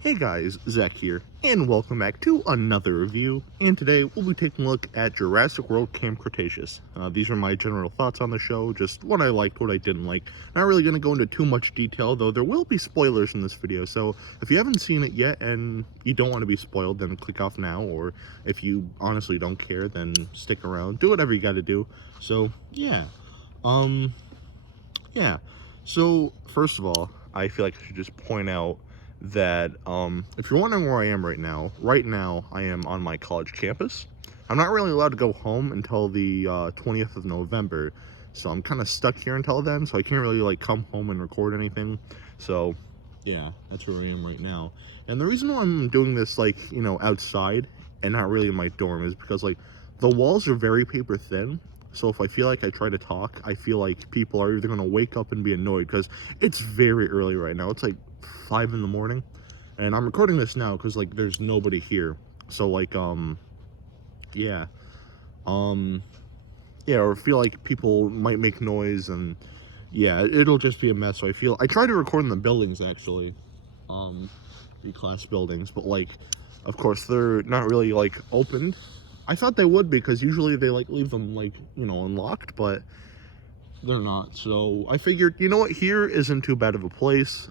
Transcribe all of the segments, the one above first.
Hey guys, Zack here, and welcome back to another review, and today we'll be taking a look at Jurassic World Camp Cretaceous. These are my general thoughts on the show, just what I liked, what I didn't like. Not really going to go into too much detail, though there will be spoilers in this video, so if you haven't seen it yet and you don't want to be spoiled, then click off now, or if you honestly don't care, then stick around. Do whatever you got to do. So, yeah. So, first of all, I feel like I should just point out that if you're wondering where I am right now I am on my college campus. I'm not really allowed to go home until the 20th of November, so I'm kind of stuck here until then, so I can't really like come home and record anything. So yeah, that's where I am right now. And the reason why I'm doing this, like, you know, outside and not really in my dorm is because, like, the walls are very paper thin. So if I feel like I try to talk, I feel like people are either going to wake up and be annoyed, because it's very early right now. It's like 5 in the morning, and I'm recording this now because, like, there's nobody here. So, like, yeah, or feel like people might make noise, and yeah, it'll just be a mess. So I try to record in the buildings, actually, the class buildings, but, like, of course, they're not really, like, opened. I thought they would, because usually they, like, leave them, like, you know, unlocked, but they're not. So I figured, you know what, here isn't too bad of a place.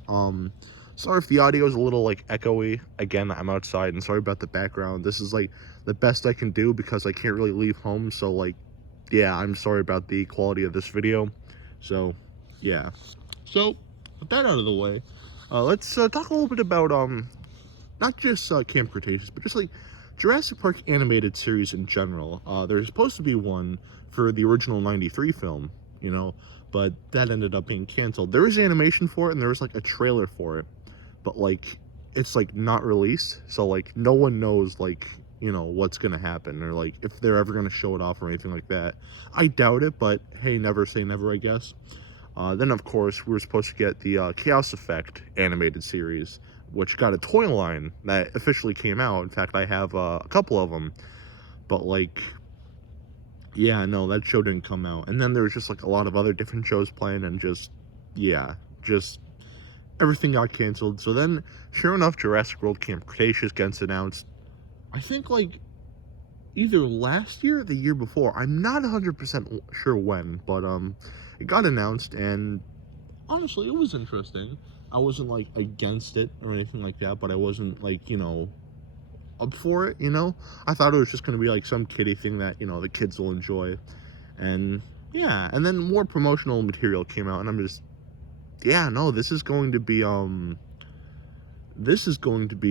Sorry if the audio is a little, like, echoey. Again, I'm outside, and sorry about the background. This is, like, the best I can do because I can't really leave home. So, like, yeah, I'm sorry about the quality of this video. So, yeah. So, with that out of the way, let's talk a little bit about, not just Camp Cretaceous, but just, like, Jurassic Park animated series in general. There's supposed to be one for the original 93 film, you know, but that ended up being canceled. There is animation for it, and there was, like, a trailer for it, but, like, it's, like, not released, so, like, no one knows, like, you know, what's gonna happen, or, like, if they're ever gonna show it off or anything like that. I doubt it, but hey, never say never, I guess. Then, of course, we were supposed to get the Chaos Effect animated series, which got a toy line that officially came out. In fact, I have a couple of them, but, like, yeah, no, that show didn't come out. And then there was just, like, a lot of other different shows playing, and just, yeah, just everything got canceled. So then, sure enough, Jurassic World Camp Cretaceous gets announced, I think, like, either last year or the year before. I'm not 100% sure when, but it got announced, and honestly, it was interesting. I wasn't, like, against it or anything like that, but I wasn't, like, you know, up for it, you know? I thought it was just gonna be, like, some kiddie thing that, you know, the kids will enjoy. And yeah, and then more promotional material came out, and I'm just, yeah, no, this is going to be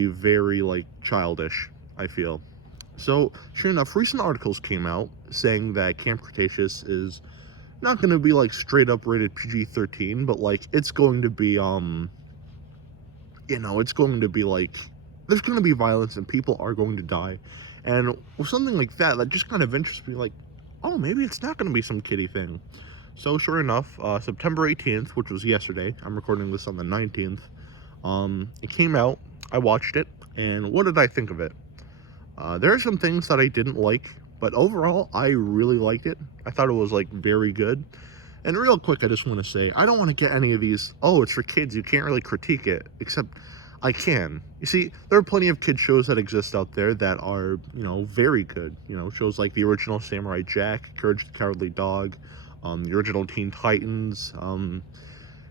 very, like, childish, I feel. So, sure enough, recent articles came out saying that Camp Cretaceous is not going to be, like, straight up rated PG-13, but, like, it's going to be, you know, it's going to be, like, there's going to be violence and people are going to die. And with something like that, that just kind of interests me, like, oh, maybe it's not going to be some kiddie thing. So, sure enough, September 18th, which was yesterday, I'm recording this on the 19th, it came out, I watched it, and what did I think of it? There are some things that I didn't like, but overall, I really liked it. I thought it was, like, very good. And real quick, I just want to say, I don't want to get any of these, oh, it's for kids, you can't really critique it, except I can. You see, there are plenty of kid shows that exist out there that are, you know, very good. You know, shows like the original Samurai Jack, Courage the Cowardly Dog, the original Teen Titans.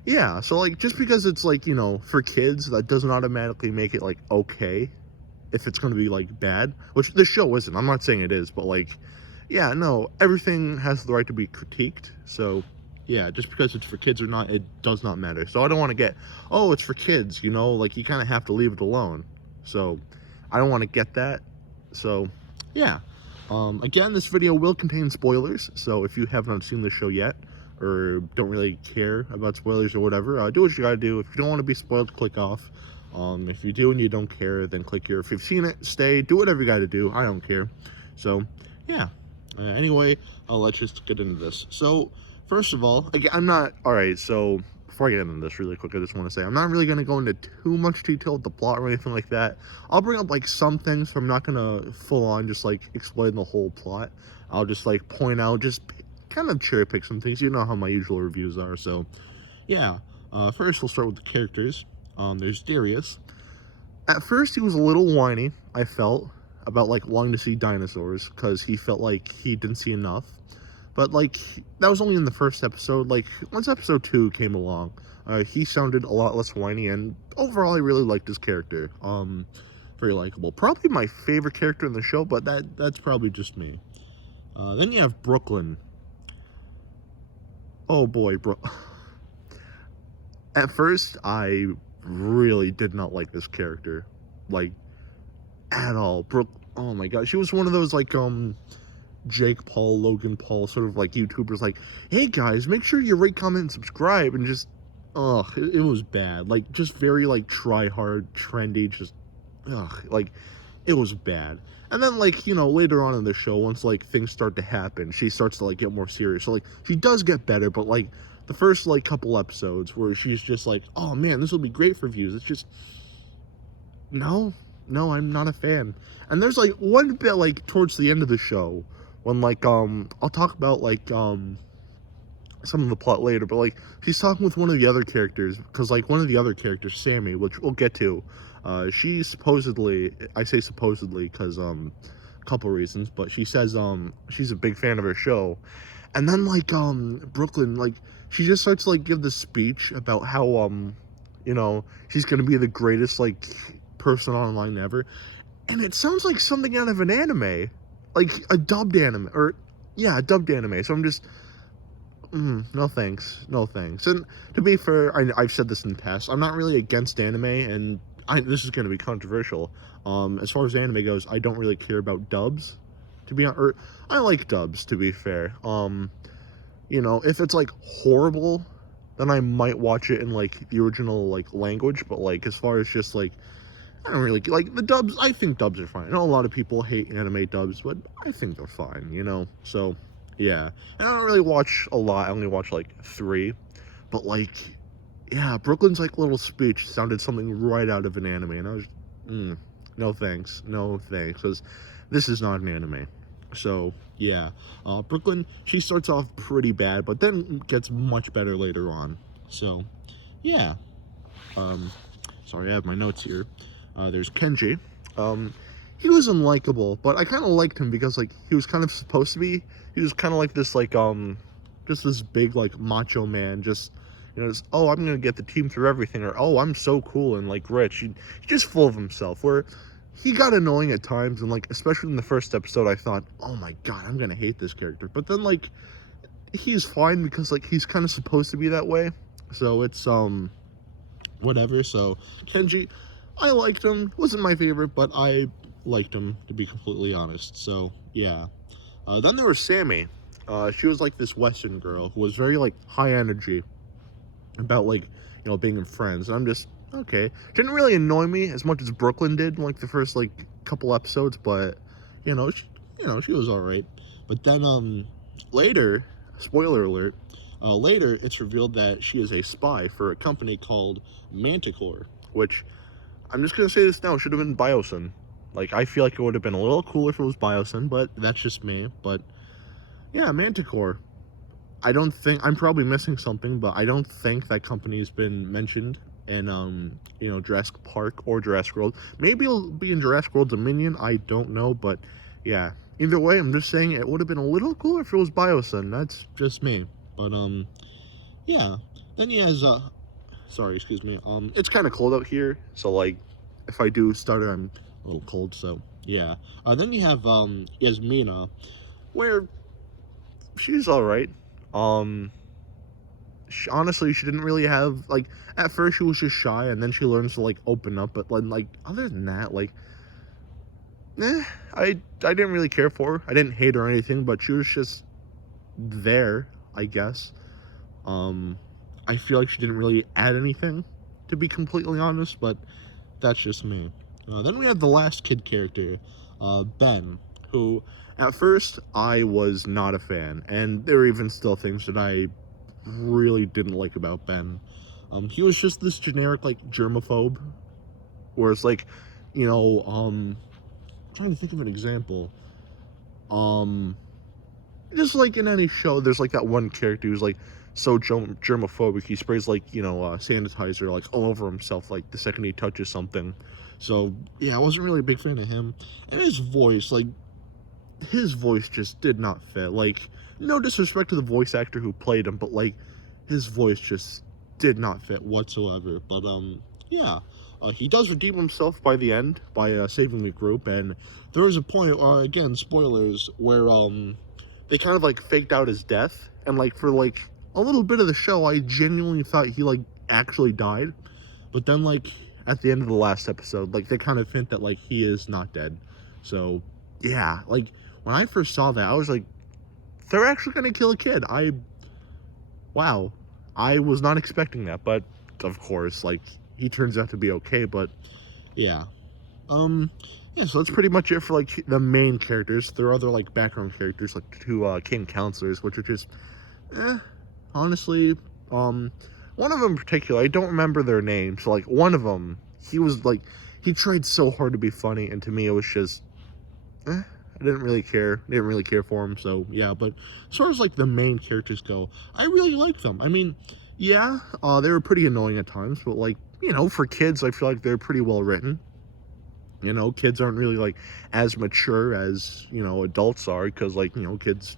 Yeah, so, like, just because it's, like, you know, for kids, that doesn't automatically make it, like, okay if it's going to be, like, bad, which this show isn't. I'm not saying it is, but, like, yeah, no, everything has the right to be critiqued. So yeah, just because it's for kids or not, it does not matter. So I don't want to get, oh, it's for kids, you know, like, you kind of have to leave it alone. So I don't want to get that. So yeah, again, this video will contain spoilers, so if you have not seen the show yet, or don't really care about spoilers or whatever, do what you gotta do. If you don't want to be spoiled, click off. If you do and you don't care, then click here. If you've seen it, stay, do whatever you gotta do. I don't care. So yeah, anyway, let's just get into this. So first of all, again, alright, so before I get into this really quick, I just want to say I'm not really going to go into too much detail with the plot or anything like that. I'll bring up, like, some things, but I'm not going to full on just, like, explain the whole plot. I'll just, like, point out, just kind of cherry pick some things. You know how my usual reviews are. So yeah, first we'll start with the characters. There's Darius. At first, he was a little whiny, I felt, about, like, wanting to see dinosaurs, because he felt like he didn't see enough. But, like, that was only in the first episode. Like, once episode 2 came along, he sounded a lot less whiny, and overall, I really liked his character. Very likable. Probably my favorite character in the show, but that's probably just me. Then you have Brooklyn. Oh boy, bro. At first, I really did not like this character, like, at all. Oh my god, she was one of those, like, Jake Paul, Logan Paul, sort of, like, YouTubers, like, hey guys, make sure you rate, comment, and subscribe, and just, ugh, it was bad. Like, just very, like, try-hard, trendy, just, ugh, like, it was bad. And then, like, you know, later on in the show, once, like, things start to happen, she starts to, like, get more serious. So, like, she does get better, but, like, the first, like, couple episodes where she's just like, oh, man, this will be great for views. It's just, no, I'm not a fan. And there's, like, one bit, like, towards the end of the show when, like, I'll talk about, like, some of the plot later, but, like, she's talking with one of the other characters, because, like, one of the other characters, Sammy, which we'll get to, she supposedly, I say supposedly because, a couple reasons, but she says, she's a big fan of her show. And then, like, Brooklyn, like, she just starts to, like, give this speech about how, you know, she's gonna be the greatest, like, person online ever. And it sounds like something out of an anime. Like, a dubbed anime, or, yeah, a dubbed anime. So I'm just, no thanks, no thanks. And to be fair, I've said this in the past, I'm not really against anime, and this is going to be controversial. As far as anime goes, I don't really care about dubs, to be honest, or I like dubs, to be fair. You know, if it's, like, horrible, then I might watch it in, like, the original, like, language, but, like, as far as just, like, I don't really, like, the dubs, I think dubs are fine. I know a lot of people hate anime dubs, but I think they're fine, you know, so, yeah. And I don't really watch a lot, I only watch, like, 3, but, like, yeah, Brooklyn's, like, little speech sounded something right out of an anime, and I was, no thanks, because this is not an anime. So, yeah, Brooklyn, she starts off pretty bad, but then gets much better later on. So, yeah. Sorry, I have my notes here. There's Kenji. He was unlikable, but I kind of liked him because, like, he was kind of supposed to be. He was kind of like this, like, just this big, like, macho man, just, you know, just, oh, I'm gonna get the team through everything, or, oh, I'm so cool and, like, rich. He's just full of himself, where he got annoying at times, and, like, especially in the first episode, I thought, oh my god, I'm gonna hate this character. But then, like, he's fine because, like, he's kind of supposed to be that way. So it's, whatever. So, Kenji, I liked him. Wasn't my favorite, but I liked him, to be completely honest. So, yeah. Then there was Sammy. She was, like, this Western girl who was very, like, high energy about, like, you know, being in Friends. And I'm just, okay. Didn't really annoy me as much as Brooklyn did in, like, the first, like, couple episodes, but, you know, she was alright. But then, later, spoiler alert, later it's revealed that she is a spy for a company called Manticore, which, I'm just gonna say this now, should have been Biosin. Like, I feel like it would have been a little cooler if it was Biosin, but that's just me. But, yeah, Manticore. I don't think, I'm probably missing something, but I don't think that company's been mentioned in, you know, Jurassic Park or Jurassic World. Maybe it'll be in Jurassic World Dominion, I don't know, but, yeah. Either way, I'm just saying it would have been a little cooler if it was Biosin. That's just me. But, yeah. Then he has, sorry, excuse me. It's kind of cold out here, so, like, if I do stutter, I'm a little cold, so, yeah. Then you have, Yasmina, where she's alright. Honestly, she didn't really have, like, at first she was just shy, and then she learns to, like, open up, but, like, other than that, like, I didn't really care for her. I didn't hate her or anything, but she was just there, I guess. I feel like she didn't really add anything, to be completely honest, but that's just me. Then we have the last kid character, Ben, who, at first, I was not a fan, and there were even still things that I really didn't like about Ben. He was just this generic, like, germaphobe, whereas, like, you know, I'm trying to think of an example. Just like in any show, there's, like, that one character who's, like, so germophobic. He sprays like, sanitizer like all over himself like the second he touches something. So yeah, I wasn't really a big fan of him. And his voice just did not fit. Like, no disrespect to the voice actor who played him, but like his voice just did not fit whatsoever. But yeah, he does redeem himself by the end by saving the group, and there was a point, again, spoilers, where they kind of like faked out his death, and like for like a little bit of the show, I genuinely thought he like actually died, but then like at the end of the last episode, like they kind of hint that like he is not dead. So yeah, like when I first saw that, I was like, they're actually gonna kill a kid. Wow, I was not expecting that, but of course, like, he turns out to be okay. But yeah, yeah, so that's pretty much it for like the main characters. There are other like background characters, like two king counselors, which are just honestly, one of them in particular, I don't remember their name. So like one of them, he was like, he tried so hard to be funny, and to me it was just I didn't really care for him. So yeah, but as far as like the main characters go, I really like them. I mean, yeah, they were pretty annoying at times, but like, for kids, I feel like they're pretty well written. Kids aren't really like as mature as adults are, because like kids,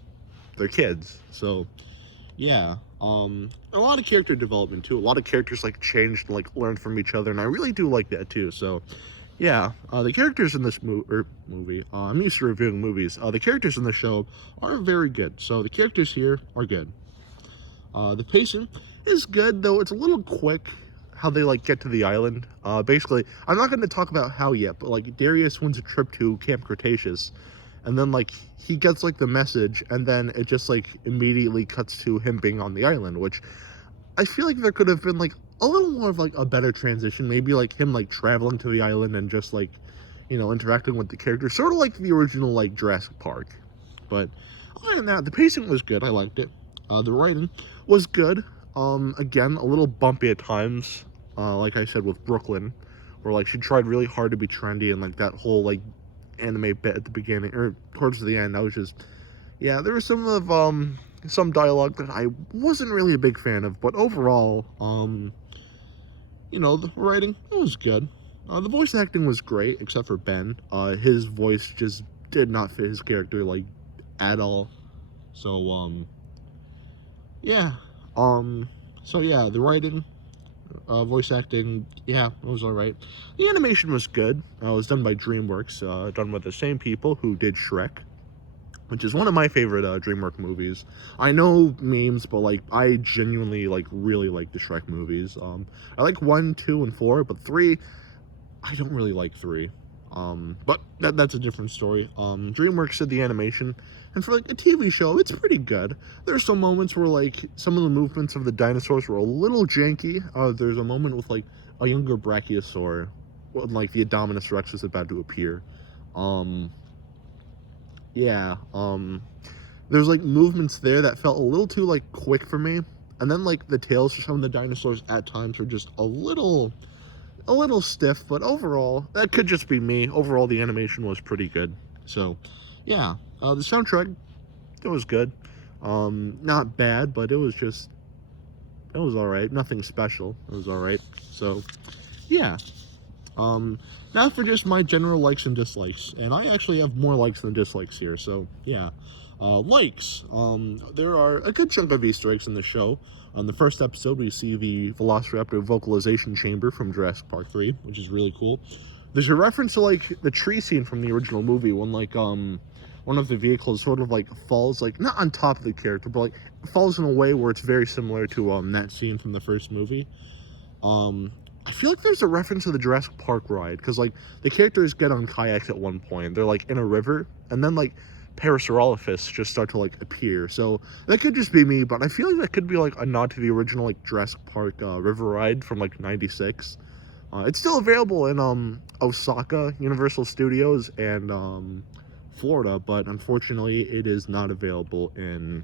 they're kids. So yeah, a lot of character development too. A lot of characters like changed and like learned from each other, and I really do like that too. So yeah, the characters in this movie, I'm used to reviewing movies. The characters in the show are very good. So the characters here are good. The pacing is good, though it's a little quick how they like get to the island. Basically, I'm not going to talk about how yet, but like Darius wins a trip to Camp Cretaceous, and then like he gets like the message, and then it just like immediately cuts to him being on the island, which I feel like there could have been like a little more of like a better transition, maybe like him like traveling to the island and just like interacting with the characters, sort of like the original like Jurassic Park. But other than that, the pacing was good. I liked it. The writing was good. Again, a little bumpy at times, like I said with Brooklyn, where like she tried really hard to be trendy, and like that whole like anime bit at the beginning or towards the end, I was just, yeah, there was some dialogue that I wasn't really a big fan of, but overall, the writing, it was good. The voice acting was great, except for Ben. His voice just did not fit his character, like, at all. So, yeah. So yeah, the writing, voice acting, yeah, it was alright. The animation was good. It was done by DreamWorks, done by the same people who did Shrek, which is one of my favorite DreamWorks movies. I know memes, but like I genuinely like really like the Shrek movies. I like 1, 2, and 4, but 3, I don't really like 3. But that's a different story. DreamWorks did the animation, and for like a TV show, it's pretty good. There's some moments where like some of the movements of the dinosaurs were a little janky. There's a moment with like a younger Brachiosaur when like the Indominus Rex is about to appear. Yeah, there's like movements there that felt a little too like quick for me, and then like the tails for some of the dinosaurs at times were just a little stiff. But overall, that could just be me. Overall, the animation was pretty good. So yeah, the soundtrack, it was good. Not bad, but it was all right. Nothing special. It was all right. So yeah. Now for just my general likes and dislikes, and I actually have more likes than dislikes here, so yeah. Likes. There are a good chunk of Easter eggs in the show. On the first episode, we see the Velociraptor vocalization chamber from Jurassic Park 3, which is really cool. There's a reference to, like, the tree scene from the original movie, when, like, one of the vehicles sort of, like, falls, like, not on top of the character, but, like, falls in a way where it's very similar to, that scene from the first movie. I feel like there's a reference to the Jurassic Park ride, because, like, the characters get on kayaks at one point. They're, like, in a river, and then, like, Parasaurolophus just start to, like, appear. So, that could just be me, but I feel like that could be, like, a nod to the original, like, Jurassic Park river ride from, like, 96. It's still available in, Osaka, Universal Studios, and, Florida, but unfortunately, it is not available in,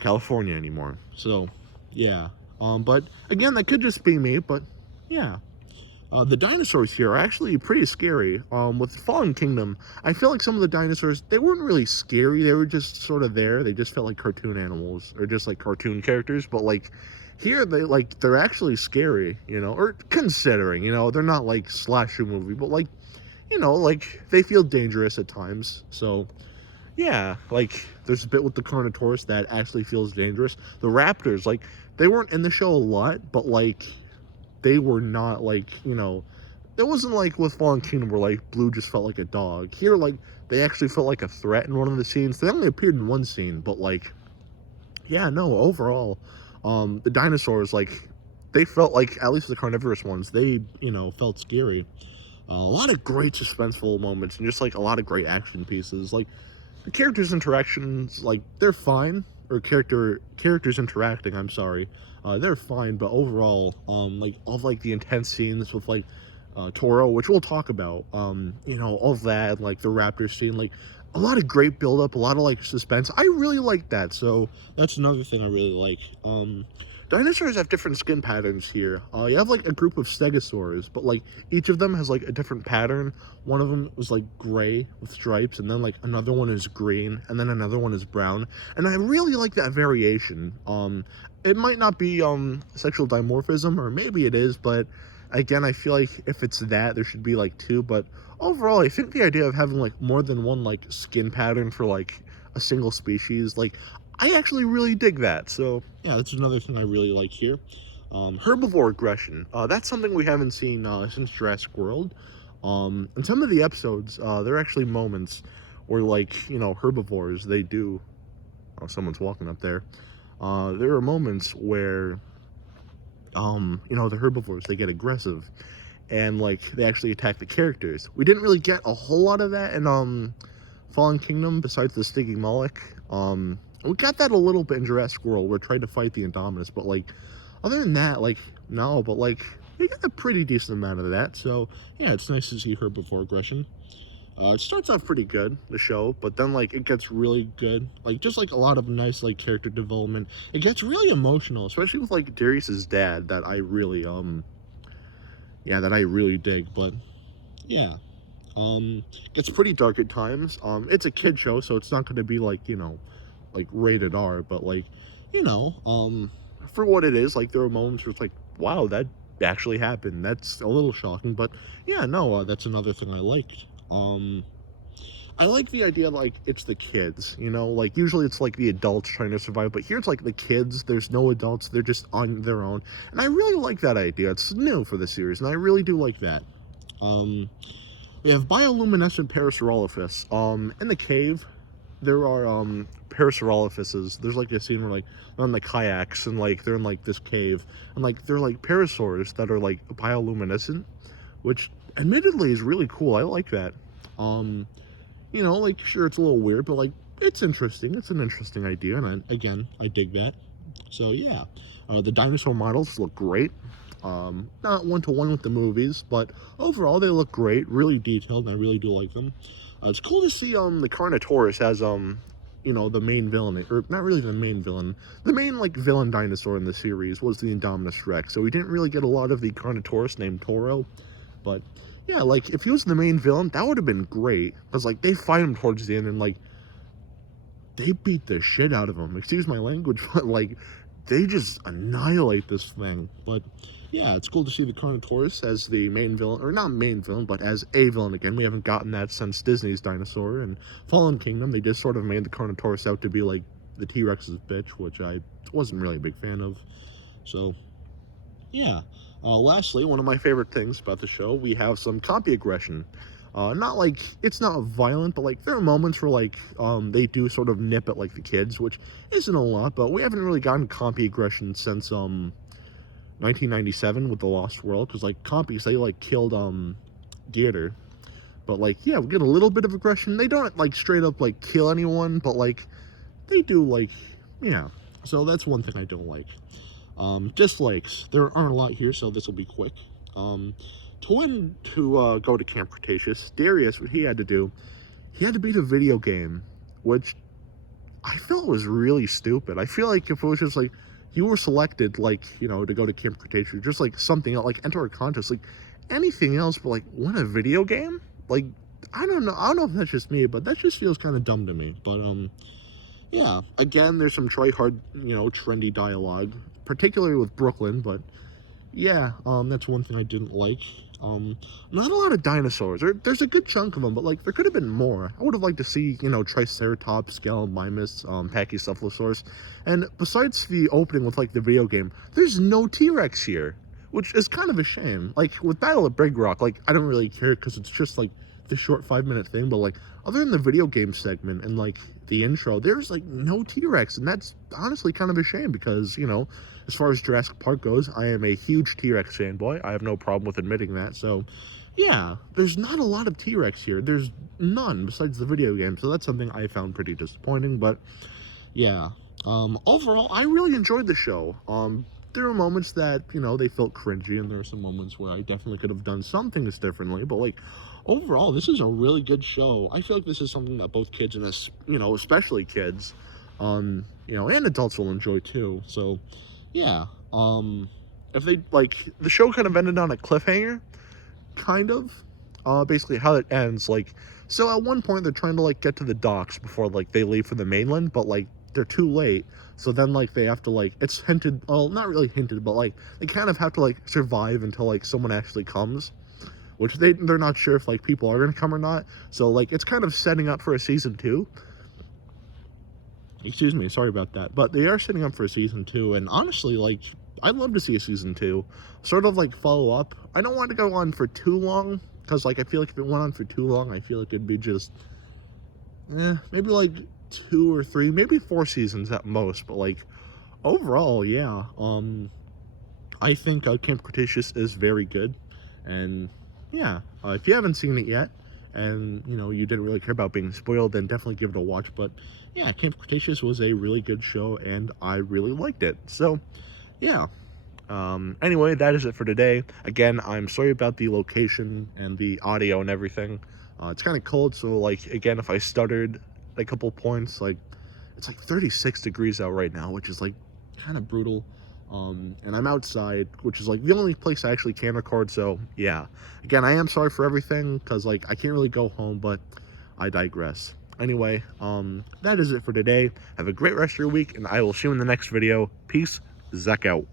California anymore. So, yeah. But again, that could just be me, but yeah. The dinosaurs here are actually pretty scary. With Fallen Kingdom, I feel like some of the dinosaurs, they weren't really scary. They were just sort of there. They just felt like cartoon animals or just like cartoon characters. But like here, they're actually scary, you know, or considering, you know, they're not like slasher movie, but like, you know, like they feel dangerous at times. So yeah, like there's a bit with the Carnotaurus that actually feels dangerous. The raptors, like they weren't in the show a lot, but like they were not like, you know, it wasn't like with Fallen Kingdom where like Blue just felt like a dog. Here, like they actually felt like a threat in one of the scenes. They only appeared in one scene, but like, yeah, no, overall, the dinosaurs, like they felt like, at least the carnivorous ones, they, you know, felt scary. A lot of great suspenseful moments and just like a lot of great action pieces. Like the characters' interactions, like they're fine, or characters interacting, I'm sorry, they're fine, but overall, like all of like the intense scenes with like Toro, which we'll talk about, you know, all of that, like the raptor scene, like a lot of great build up, a lot of like suspense. I really like that, so that's another thing I really like. Dinosaurs have different skin patterns here. You have like a group of stegosaurs, but like each of them has like a different pattern. One of them was like gray with stripes, and then like another one is green, and then another one is brown. And I really like that variation. It might not be sexual dimorphism, or maybe it is, but again, I feel like if it's that, there should be like two. But overall, I think the idea of having like more than one like skin pattern for like a single species, like I actually really dig that. So yeah, that's another thing I really like here. Herbivore aggression. That's something we haven't seen since Jurassic World. In some of the episodes, there are actually moments where, like, you know, herbivores, they do... Oh, someone's walking up there. There are moments where, you know, the herbivores, they get aggressive. And, like, they actually attack the characters. We didn't really get a whole lot of that in Fallen Kingdom, besides the Stiggy Moloch. We got that a little bit in Jurassic World. We're trying to fight the Indominus, but like, other than that, like, no, but like, we got a pretty decent amount of that. So yeah, it's nice to see Herbivore aggression. It starts off pretty good, the show, but then like it gets really good. Like just like a lot of nice like character development. It gets really emotional, especially with like Darius's dad, that I really yeah, that I really dig. But yeah. Gets pretty dark at times. It's a kid show, so it's not gonna be like, you know, like rated R, but like, you know, for what it is, like there are moments where it's like, wow, that actually happened. That's a little shocking, but yeah, no, that's another thing I liked. I like the idea, like, it's the kids, you know, like usually it's like the adults trying to survive, but here it's like the kids, there's no adults, they're just on their own, and I really like that idea. It's new for the series, and I really do like that. We have bioluminescent Parasaurolophus. In the cave, there are Parasaurolophuses. There's like a scene where like they're on the kayaks and like they're in like this cave, and like they're like parasaurs that are like bioluminescent, which admittedly is really cool. I like that. You know, like sure it's a little weird, but like it's interesting. It's an interesting idea, and again, I dig that. So yeah, the dinosaur models look great. Not one-to-one with the movies, but overall they look great, really detailed, and I really do like them. It's cool to see the Carnotaurus as you know, the main villain, or not really the main villain. The main like villain dinosaur in the series was the Indominus Rex, so we didn't really get a lot of the Carnotaurus named Toro. But yeah, like if he was the main villain, that would have been great, because like they fight him towards the end and like they beat the shit out of him. Excuse my language, but like they just annihilate this thing. But yeah, it's cool to see the Carnotaurus as the main villain, or not main villain, but as a villain again. We haven't gotten that since Disney's Dinosaur and Fallen Kingdom. They just sort of made the Carnotaurus out to be like the T-Rex's bitch, which I wasn't really a big fan of. So yeah. Lastly, one of my favorite things about the show, we have some compy aggression. Not like, it's not violent, but like there are moments where like they do sort of nip at like the kids, which isn't a lot, but we haven't really gotten compy aggression since 1997 with The Lost World, because like compies, they like killed Gator. But like, yeah, we get a little bit of aggression. They don't like straight up like kill anyone, but like they do, like, yeah. So that's one thing I don't like. Dislikes, there aren't a lot here, so this will be quick. To win to go to Camp Cretaceous, Darius, what he had to do, he had to beat a video game, which I felt was really stupid. I feel like if it was just like, you were selected, like, you know, to go to Camp Cretaceous, just like something else, like enter a contest, like, anything else but like win a video game. Like, I don't know if that's just me, but that just feels kind of dumb to me. But yeah, again, there's some try hard, trendy dialogue, particularly with Brooklyn. But yeah, that's one thing I didn't like. Not a lot of dinosaurs. There's a good chunk of them, but like there could have been more. I would have liked to see, Triceratops, Gallimimus, Pachycephalosaurus. And besides the opening with like the video game, there's no T-Rex here, which is kind of a shame. Like with Battle at Big Rock, like I don't really care because it's just like the short 5-minute thing, but like other than the video game segment and like the intro, there's like no T-Rex, and that's honestly kind of a shame because, as far as Jurassic Park goes, I am a huge T-Rex fanboy. I have no problem with admitting that. So yeah, there's not a lot of T-Rex here. There's none besides the video game, so that's something I found pretty disappointing. But yeah, overall, I really enjoyed the show. There were moments that, they felt cringy, and there were some moments where I definitely could have done some things differently, but like overall, this is a really good show. I feel like this is something that both kids and especially kids, and adults will enjoy too. So yeah, if they like, the show kind of ended on a cliffhanger, kind of, basically how it ends, like, so at one point they're trying to like get to the docks before like they leave for the mainland, but like they're too late. So then like they have to like, it's hinted, well, not really hinted, but like they kind of have to like survive until like someone actually comes, which they're not sure if like people are gonna come or not. So like it's kind of setting up for a season 2. Excuse me, sorry about that. But they are setting up for a season 2, and honestly, like, I'd love to see a season 2. Sort of like follow up. I don't want to go on for too long, because like I feel like if it went on for too long, I feel like it'd be just maybe like 2 or 3, maybe 4 seasons at most. But like overall, yeah. I think Camp Cretaceous is very good. And yeah, if you haven't seen it yet, and you didn't really care about being spoiled, then definitely give it a watch. But yeah, Camp Cretaceous was a really good show, and I really liked it. So yeah, anyway, that is it for today. Again, I'm sorry about the location and the audio and everything. It's kind of cold, so like again, if I stuttered a couple points, like it's like 36 degrees out right now, which is like kind of brutal. And I'm outside, which is like the only place I actually can record. So yeah, again, I am sorry for everything, because like I can't really go home, but I digress. Anyway, that is it for today. Have a great rest of your week, and I will see you in the next video. Peace. Zack out.